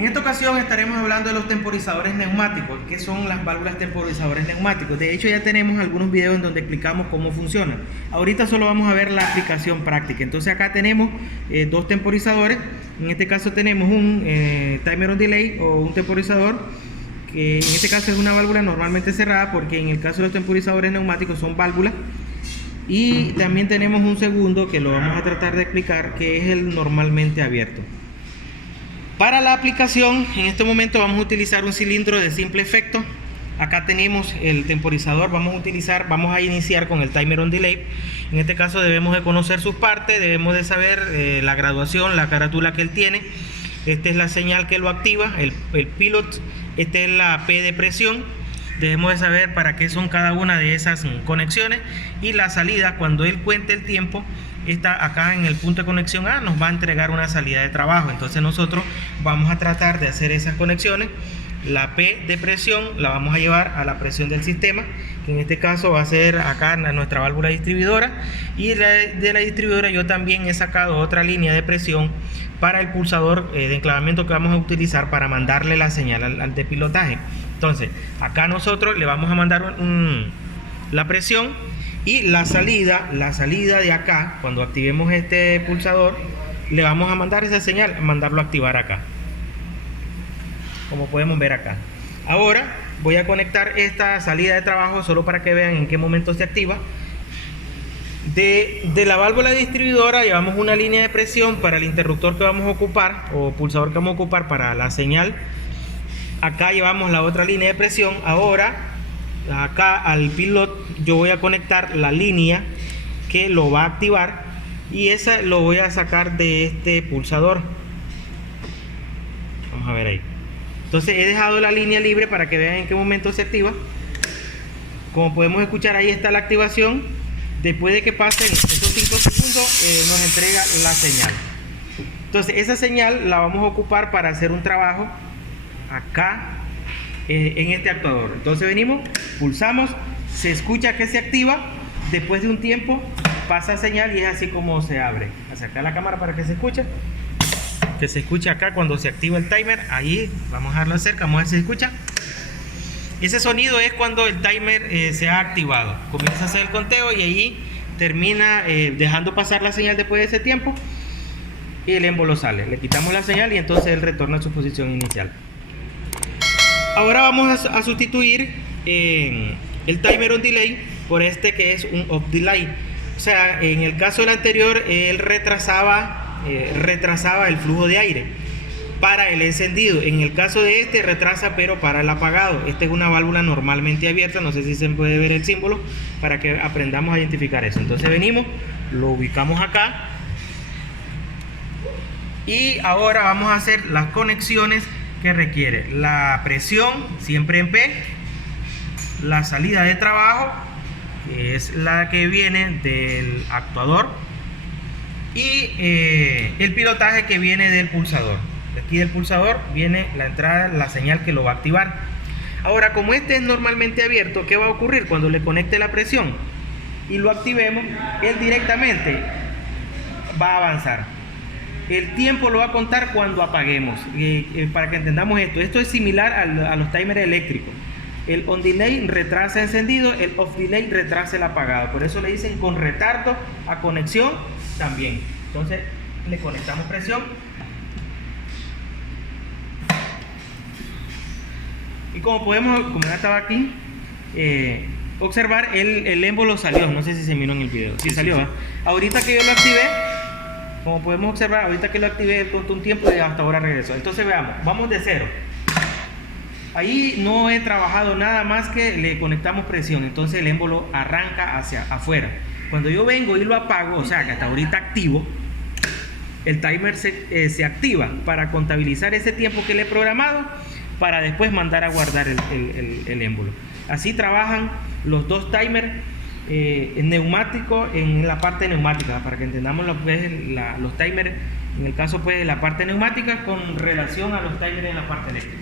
En esta ocasión estaremos hablando de los temporizadores neumáticos, que son las válvulas temporizadores neumáticos. De hecho, ya tenemos algunos videos en donde explicamos cómo funcionan. Ahorita solo vamos a ver la aplicación práctica. Entonces acá tenemos dos temporizadores. En este caso tenemos un timer on delay o un temporizador, que en este caso es una válvula normalmente cerrada, porque en el caso de los temporizadores neumáticos son válvulas. Y también tenemos un segundo que lo vamos a tratar de explicar, que es el normalmente abierto. Para la aplicación, en este momento vamos a utilizar un cilindro de simple efecto. Acá tenemos el temporizador, vamos a iniciar con el timer on delay. En este caso debemos de conocer sus partes, debemos de saber la graduación, la carátula que él tiene. Esta es la señal que lo activa, el pilot. Esta es la P de presión. Debemos de saber para qué son cada una de esas conexiones. Y la salida, cuando él cuente el tiempo, está acá en el punto de conexión A, nos va a entregar una salida de trabajo. Entonces nosotros vamos a tratar de hacer esas conexiones. La P de presión la vamos a llevar a la presión del sistema, que en este caso va a ser acá nuestra válvula distribuidora. Y de la distribuidora yo también he sacado otra línea de presión para el pulsador de enclavamiento que vamos a utilizar para mandarle la señal al de pilotaje. Entonces acá nosotros le vamos a mandar la presión. Y la salida de acá, cuando activemos este pulsador, le vamos a mandar esa señal, mandarlo a activar acá, como podemos ver acá. Ahora voy a conectar esta salida de trabajo solo para que vean en qué momento se activa. De la válvula distribuidora llevamos una línea de presión para el interruptor que vamos a ocupar, o pulsador que vamos a ocupar para la señal. Acá llevamos la otra línea de presión. Ahora acá al pilot yo voy a conectar la línea que lo va a activar, y esa lo voy a sacar de este pulsador. Vamos a ver ahí. Entonces he dejado la línea libre para que vean en qué momento se activa. Como podemos escuchar, ahí está la activación. Después de que pasen esos 5 segundos nos entrega la señal. Entonces esa señal la vamos a ocupar para hacer un trabajo acá en este actuador. Entonces venimos, pulsamos, se escucha que se activa. Después de un tiempo pasa señal y es así como se abre. Acercar la cámara para que se escuche. Que se escuche acá cuando se activa el timer. Ahí, vamos a dejarlo cerca, vamos a ver si se escucha. Ese sonido es cuando el timer se ha activado. Comienza a hacer el conteo y ahí termina dejando pasar la señal después de ese tiempo. Y el émbolo sale. Le quitamos la señal y entonces él retorna a su posición inicial. Ahora vamos a sustituir el timer on delay por este que es un off delay. O sea, en el caso del anterior él retrasaba el flujo de aire para el encendido. En el caso de este retrasa pero para el apagado. Esta es una válvula normalmente abierta, no sé si se puede ver el símbolo, para que aprendamos a identificar eso. Entonces venimos, lo ubicamos acá y ahora vamos a hacer las conexiones que requiere. La presión siempre en P, la salida de trabajo, que es la que viene del actuador, y el pilotaje que viene del pulsador. De aquí del pulsador viene la entrada, la señal que lo va a activar. Ahora, como este es normalmente abierto, ¿qué va a ocurrir? Cuando le conecte la presión y lo activemos, él directamente va a avanzar. El tiempo lo va a contar cuando apaguemos. Para que entendamos esto es similar a los timers eléctricos. El on delay retrasa encendido, el off delay retrasa el apagado. Por eso le dicen con retardo a conexión también. Entonces le conectamos presión. Y como ya estaba aquí, observar el émbolo salió. No sé si se miró en el video. Sí, salió. Sí. Ahorita que yo lo activé, como podemos observar, ahorita que lo activé, costó un tiempo y hasta ahora regresó. Entonces veamos, vamos de cero. Ahí no he trabajado nada más que le conectamos presión. Entonces el émbolo arranca hacia afuera. Cuando yo vengo y lo apago, o sea que hasta ahorita activo, el timer se activa para contabilizar ese tiempo que le he programado, para después mandar a guardar el émbolo. Así trabajan los dos timers neumáticos en la parte neumática, para que entendamos lo que es los timers en el caso pues de la parte neumática con relación a los timers en la parte eléctrica.